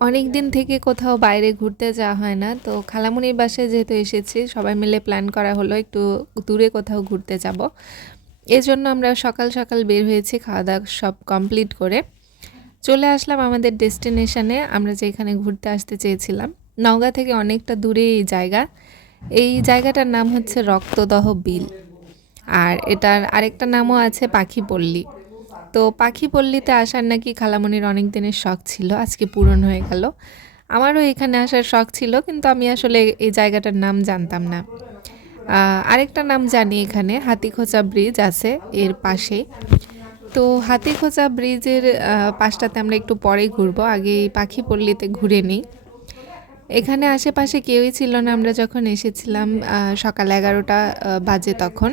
অনেক দিন থেকে কোথাও বাইরে ঘুরতে যাওয়া হয় না, তো খালামণির বাসায় যেহেতু এসেছি সবাই মিলে প্ল্যান করা হলো একটু দূরে কোথাও ঘুরতে যাব। এজন্য আমরা সকাল সকাল বের হয়েছি, খাওয়া দাওয়া সব কমপ্লিট করে চলে আসলাম আমাদের ডেস্টিনেশনে। আমরা যেখানে ঘুরতে আসতে চেয়েছিলাম নওগাঁ থেকে অনেকটা দূরে এই জায়গাটার নাম হচ্ছে রক্তদহ বিল, আর এটার আরেকটা নামও আছে পাখিপল্লী। তো পাখিপল্লীতে আসার নাকি খালামণির অনেক দিনের শখ ছিল, আজকে পূরণ হয়ে গেল। আমারও এখানে আসার শখ ছিল, কিন্তু আমি আসলে এই জায়গাটার নাম জানতাম না। আরেকটা নাম জানি, এখানে হাতিখোঁচা ব্রিজ আছে এর পাশে। তো হাতিখোঁচা ব্রিজের পাশটাতে আমরা একটু পরেই ঘুরবো, আগে এই পাখিপল্লীতে ঘুরে নিই। এখানে আশেপাশে কেউই ছিল না আমরা যখন এসেছিলাম, সকাল 11টা বাজে তখন।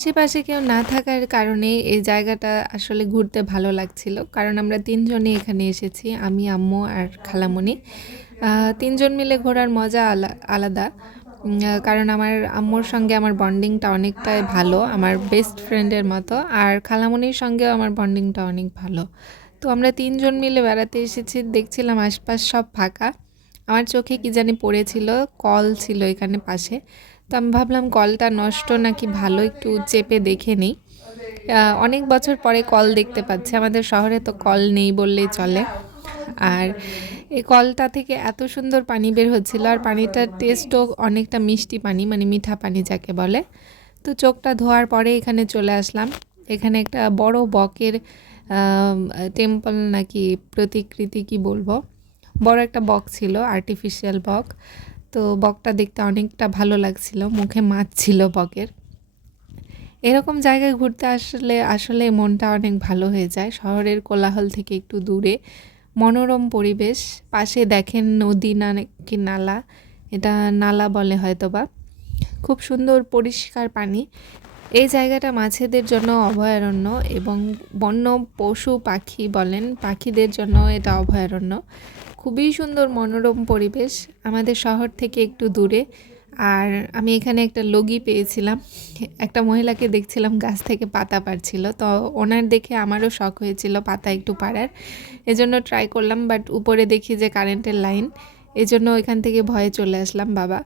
আশেপাশে কেউ না থাকার কারণে এই জায়গাটা আসলে ঘুরতে ভালো লাগছিল, কারণ আমরা তিনজনই এখানে এসেছি, আমি, আম্মু আর খালামণি। তিনজন মিলে ঘোরার মজা আলাদা। কারণ আমার আম্মুর সঙ্গে আমার বন্ডিংটা অনেকটাই ভালো, আমার বেস্ট ফ্রেন্ডের মতো, আর খালামণির সঙ্গেও আমার বন্ডিংটা অনেক ভালো। তো আমরা তিনজন মিলে বেড়াতে এসেছি, দেখছিলাম আশপাশ সব ফাঁকা। আমার চোখে কি জানি পড়েছিল, কল ছিল এখানে পাশে। তো আমি ভাবলাম কলটা নষ্ট নাকি ভালো, একটু চেপে দেখে নিই। অনেক বছর পরে কল দেখতে পাচ্ছি, আমাদের শহরে তো কল নেই বললেই চলে। আর এই কলটা থেকে এত সুন্দর পানি বের হচ্ছিল, আর পানিটার টেস্টও অনেকটা মিষ্টি পানি, মানে মিঠা পানি যাকে বলে। তো চোখটা ধোয়ার পরে এখানে চলে আসলাম। এখানে একটা বড় বকের টেম্পল নাকি প্রতিকৃতি কি বলবো, বড় একটা বক ছিল, আর্টিফিশিয়াল বক। তো বকটা দেখতে অনেকটা ভালো লাগছিল, মুখে মাছ ছিল বকের। এরকম জায়গায় ঘুরতে আসলে আসলে মনটা অনেক ভালো হয়ে যায়, শহরের কোলাহল থেকে একটু দূরে। মনোরম পরিবেশ, পাশে দেখেন নদী না কি নালা, এটা নালা বলে হয়তোবা। খুব সুন্দর পরিষ্কার পানি। এই জায়গাটা মাছেদের জন্য অভয়ারণ্য এবং বন্য পশু পাখি বলেন, পাখিদের জন্য এটা অভয়ারণ্য। খুবই সুন্দর মনোরম পরিবেশ, আমাদের শহর থেকে একটু দূরে। আর আমি এখানে একটা লগি পেয়েছিলাম, একটা মহিলাকে দেখছিলাম গাছ থেকে পাতা পাড়ছিল, তো ওনার দেখে আমারও শখ হয়েছিল পাতা একটু পাড়ার, এজন্য ট্রাই করলাম। বাট উপরে দেখি যে কারেন্টের লাইন, এজন্য ওইখান থেকে ভয়ে চলে আসলাম। বাবা,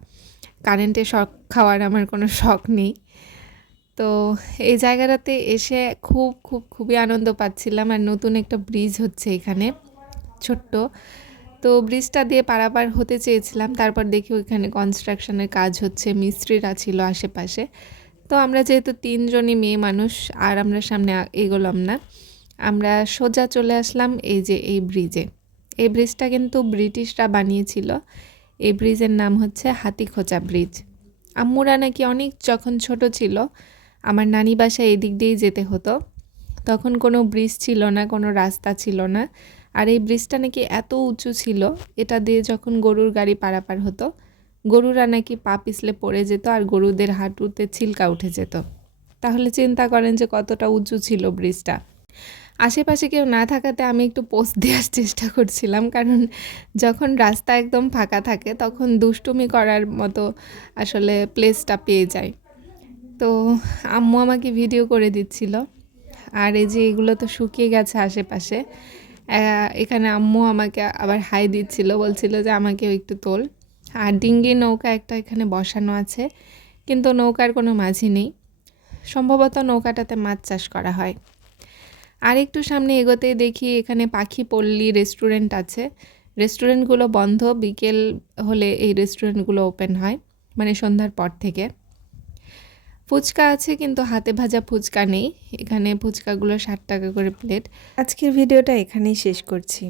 কারেন্টে শক খাওয়ার আমার কোনো শখ নেই। তো এই জায়গাটাতে এসে খুবই আনন্দ পাচ্ছিলাম। আর নতুন একটা ব্রিজ হচ্ছে এখানে, ছোট্ট। তো ব্রিজটা দিয়ে পারাপার হতে চেয়েছিলাম, তারপর দেখি ওইখানে কনস্ট্রাকশনের কাজ হচ্ছে, মিস্ত্রিরা ছিল আশেপাশে। তো আমরা যেহেতু তিনজনই মেয়ে মানুষ, আর আমরা সামনে এগোলাম না, আমরা সোজা চলে আসলাম এই যে এই ব্রিজে। এই ব্রিজটা কিন্তু ব্রিটিশরা বানিয়েছিল। এই ব্রিজের নাম হচ্ছে হাতিখোঁচা ব্রিজ। আম্মুরা নাকি অনেক যখন ছোট ছিল, আমার নানি বাসায় এদিক দিয়েই যেতে হতো, তখন কোনো ব্রিজ ছিল না, কোনো রাস্তা ছিল না। আর এই ব্রিজটা নাকি এত উঁচু ছিল, এটা দিয়ে যখন গরুর গাড়ি পারাপার হতো, গরুরা নাকি পা পিছলে পড়ে যেত আর গরুদের হাঁটুতে ছিলকা উঠে যেত। তাহলে চিন্তা করেন যে কতটা উঁচু ছিল ব্রিজটা। আশেপাশে কেউ না থাকাতে আমি একটু পোস্ট দেওয়ার চেষ্টা করছিলাম, কারণ যখন রাস্তা একদম ফাঁকা থাকে তখন দুষ্টুমি করার মতো আসলে প্লেসটা পেয়ে যায়। তো আম্মু আমাকে ভিডিও করে দিচ্ছিল। আর এই যে এগুলো তো শুকিয়ে গেছে আশেপাশে। এখানে আম্মু আমাকে আবার হাই দিচ্ছিল, বলছিল যে আমাকেও একটু তোল। আর ডিঙ্গি নৌকা একটা এখানে বসানো আছে, কিন্তু নৌকার কোনো মাঝি নেই, সম্ভবত নৌকাটাতে মাছ চাষ করা হয়। আর একটু সামনে এগোতেই দেখি এখানে পাখিপল্লী রেস্টুরেন্ট আছে। রেস্টুরেন্টগুলো বন্ধ, বিকেল হলে এই রেস্টুরেন্টগুলো ওপেন হয়, মানে সন্ধ্যার পর থেকে। ফুচকা আছে, কিন্তু হাতে ভাজা ফুচকা নেই এখানে, ফুচকাগুলো 60 টাকা করে প্লেট। আজকের ভিডিওটা এখানেই শেষ করছি।